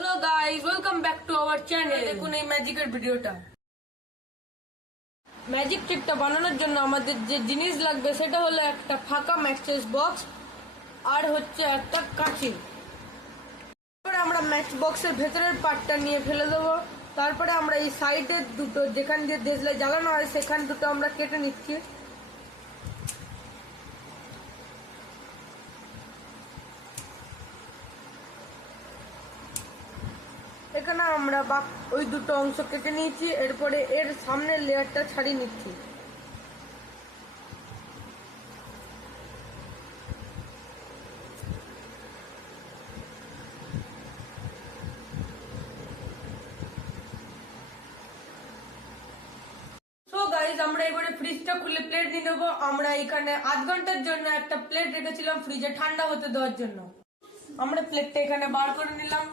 Hello guys, welcome back to our channel. দেখুন এই ম্যাজিকের ভিডিওটা। ম্যাজিক ট্রিকটা বানানোর জন্য আমাদের যে জিনিস লাগবে সেটা হলো একটা ফাঁকা ম্যাচেস বক্স আর হচ্ছে একটা কাঁচি। তারপরে আমরা ম্যাচ বক্সের ভেতরের পার্টটা নিয়ে ফেলে দেবো। তারপরে আমরা এই সাইডের দুটো যেখান দিয়ে দেশলাই জ্বালানো হয় সেখান দুটো আমরা কেটে নিচ্ছি। এখানে আমরা ওই দুটো অংশ কেটে নিয়েছি। এরপরে এর সামনের লেয়ারটা ছাড়িয়ে নিচ্ছি। সো গাইজ, আমরা এবারে ফ্রিজটা খুলে প্লেট নিয়ে নেবো। আমরা এখানে আধ ঘন্টার জন্য একটা প্লেট রেখেছিলাম ফ্রিজে ঠান্ডা হতে দেওয়ার জন্য। আমরা প্লেটটা এখানে বার করে নিলাম।